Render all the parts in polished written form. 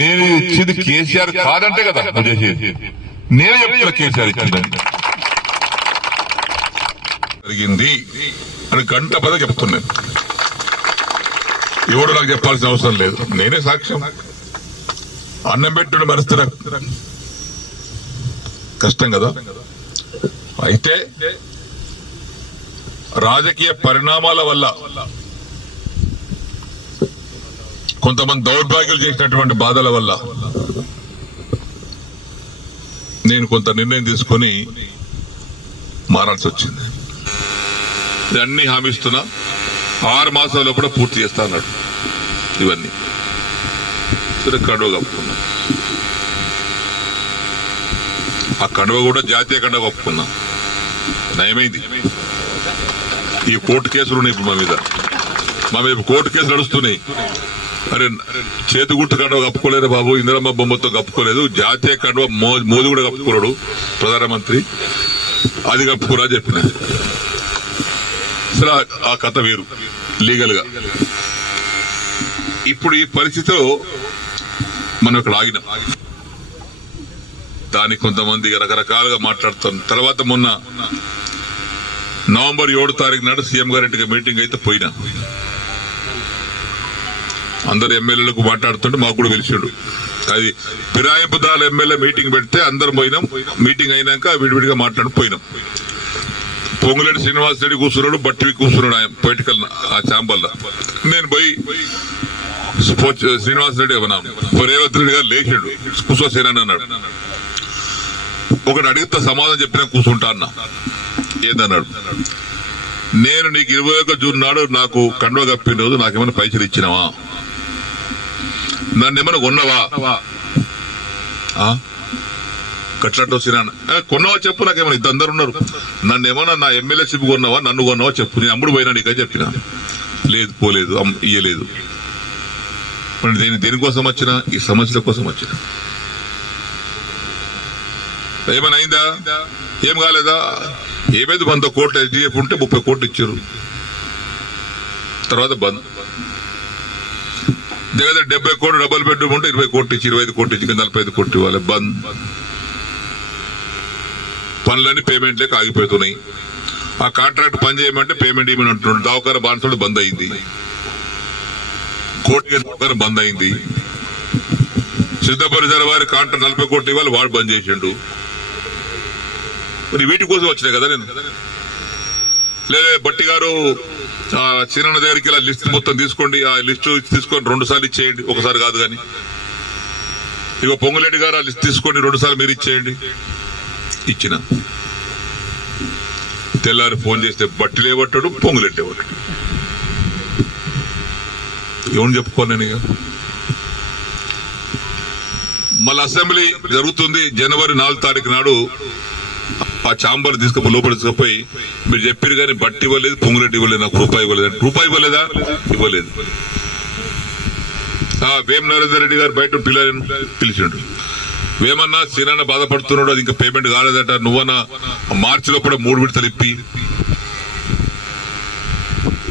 నేను ఇచ్చింది కేసీఆర్ కాదంటే కదా నువ్వు చేసేది. నేను చెప్తున్నా కేసీఆర్ ఇచ్చిందని జరిగింది అని గంట పద చెప్తున్నాను. ఎవడు నాకు చెప్పాల్సిన అవసరం లేదు, నేనే సాక్ష్యం. అన్నం పెట్టుడు మరుస్తున్నా కష్టం కదా. అయితే రాజకీయ పరిణామాల వల్ల కొంతమంది దౌర్భాగ్యులు చేసినటువంటి బాధల వల్ల నేను కొంత నిర్ణయం తీసుకొని మారాల్సి వచ్చింది. అన్ని హామీ ఇస్తున్నా, 6 మాసాల్లో కూడా పూర్తి చేస్తా అన్నాడు. ఇవన్నీ సరే, కండువ కప్పుకున్నా. ఆ కండువ కూడా జాతీయ కండువ కప్పుకున్నా. నయమైంది. ఈ కోర్టు కేసులు ఉన్నాయి ఇప్పుడు మా మీద కోర్టు కేసులు నడుస్తున్నాయి. అరే చేతి గుట్టు కండువ కప్పుకోలేదు బాబు, ఇందిరమ్మ బొమ్మతో కప్పుకోలేదు, జాతీయ కండువ మోదీ కూడా కప్పుకోలేడు ప్రధానమంత్రి, అది కప్పుకోరా చెప్పిన. సరే, ఆ కథ వేరు లీగల్ గా. ఇప్పుడు ఈ పరిస్థితిలో మనం ఇక్కడ ఆగినాం. దానికి కొంతమంది రకరకాలుగా మాట్లాడుతాం. తర్వాత మొన్న నవంబర్ 7 తారీఖు నాడు సీఎం గారింటికి మీటింగ్ అయితే పోయినా. అందరు ఎమ్మెల్యేలకు మాట్లాడుతుంటే మాకు కూడా పిలిచాడు. అది ఫిరాయింపుదారుల ఎమ్మెల్యే మీటింగ్ పెడితే అందరం పోయినాం. మీటింగ్ అయినాక విడివిడిగా మాట్లాడి పోయినాం. పొంగులేటి శ్రీనివాస్ రెడ్డి కూర్చున్నాడు, బట్టి కూర్చున్నాడు ఆయన పొలిటికల్ ఆ ఛాంబర్లో. నేను పోయి శ్రీనివాస్ రెడ్డి రేవంత్ రెడ్డి గారు లేచాడు, కూర్చోసేనని అన్నాడు. ఒకటి అడిగితే సమాధానం చెప్పినా కూర్చుంటా అన్నా. ఏందన్నాడు, నేను నీకు 21 జూన్ నాడు నాకు కండువ కప్పిన రోజు నాకేమైనా పైసలు ఇచ్చినావా, నన్ను ఏమైనా కొన్నావా, కట్లట్టు వచ్చినా కొన్నావా చెప్పు, నాకేమైనా ఇద్దరు ఉన్నారు, నన్ను ఏమన్నా నా ఎమ్మెల్యేషిప్ కొన్నావా, నన్ను కొన్నావా చెప్పు, నేను అమ్ముడు పోయినా నీకని చెప్పిన. లేదు, పోలేదు, ఇయ్యలేదు. దేనికోసం వచ్చినా, ఈ సమస్యల కోసం వచ్చిన. ఏమైనా అయిందా, ఏం కాలేదా, ఏమైంది, 100 కోట్లు ఎస్డిఎఫ్ ఉంటే 30 కోట్లు ఇచ్చారు. తర్వాత బంద్. దగ్గర 70 కోట్లు డబుల్ బెడ్రూమ్ ఉంటే 20 కోట్లు ఇచ్చి, 25 కోట్లు ఇచ్చి, 45 కోట్లు ఇవ్వాలి. బంద్. పనులన్నీ పేమెంట్ లేక ఆగిపోతున్నాయి. ఆ కాంట్రాక్ట్ పని చేయమంటే పేమెంట్ ఇవ్వమని అంటున్నాడు. దవాఖాన బాన్సుడు బంద్ అయింది, కోర్టు దవాఖాన బంద్ అయింది. సిద్ధపరిచారు వారి కాంట్రాక్ట్ 40 కోట్లు ఇవ్వాలి, వాడు బంద్ చేసిండు. మరి వీటి కోసం వచ్చినాయి కదా నేను. లేదా బట్టి గారు చిన్న దగ్గరికి ఇలా లిస్ట్ మొత్తం తీసుకోండి, ఆ లిస్టు తీసుకొని 2 సార్లు ఇచ్చేయండి, ఒకసారి కాదు కానీ. ఇక పొంగులేటి గారు ఆ లిస్ట్ తీసుకోండి, 2 సార్లు మీరు ఇచ్చేయండి. ఇచ్చిన తెల్లారి ఫోన్ చేస్తే బట్టి లేవట్టాడు, పొంగులేటి లేవట్టాడు. ఏమని చెప్పుకోను నేను. ఇక మళ్ళీ అసెంబ్లీ జరుగుతుంది. జనవరి 4 తారీఖు నాడు ఆ ఛాంబర్ తీసుకుపోయి లోపల తీసుకుపోయి, మీరు చెప్పారు కానీ బట్టి ఇవ్వలేదు, పొంగులేటి ఇవ్వలేదు, నాకు రూపాయి ఇవ్వలేదు. రూపాయి ఇవ్వలేదా, ఇవ్వలేదు. వేమ నరేందర్ రెడ్డి గారు బయట పిలిచిండు. వేమన్నా సీనన్న బాధపడుతున్నాడు, అది ఇంకా పేమెంట్ కాలేదట, నువ్వన్నా మార్చిలో కూడా 3 విడతలు ఇప్పి.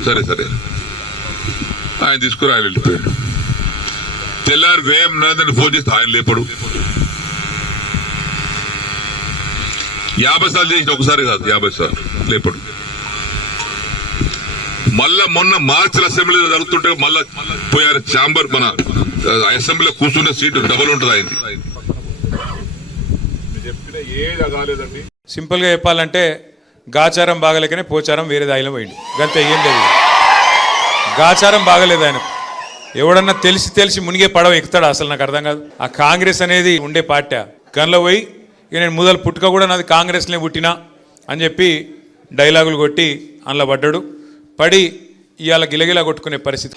సరే ఆయన తీసుకుని ఆయన వెళ్ళిపోయాడు. తెల్లారి వేమ నరేందర్ ఫోన్ చేస్తే ఆయన లేపడు. 50 సార్లు చేసిన, ఒకసారి కాదు 50 సార్లు లేపడు. మళ్ళా మొన్న మార్చి అసెంబ్లీలో జరుగుతుంటే మళ్ళా పోయారు ఛాంబర్. మన అసెంబ్లీలో కూర్చునే సీటు డబుల్ ఉంటుంది అయింది. సింపుల్ గా చెప్పాలంటే గాచారం బాగలేకనే పోచారం వేరే దాయిలో పోయింది. గంతే, ఏం లేదు. గాచారం బాగలేదు ఆయన. ఎవడన్నా తెలిసి మునిగే పడవ ఎక్కుతాడు, అసలు నాకు అర్థం కాదు. ఆ కాంగ్రెస్ అనేది ఉండే పార్టీ గన్లో పోయి, ఇక నేను మొదలు పుట్టుక కూడా నాది కాంగ్రెస్లో పుట్టినా అని చెప్పి డైలాగులు కొట్టి అందులో పడ్డాడు. పడి ఇవాళ గిలగిలా కొట్టుకునే పరిస్థితి.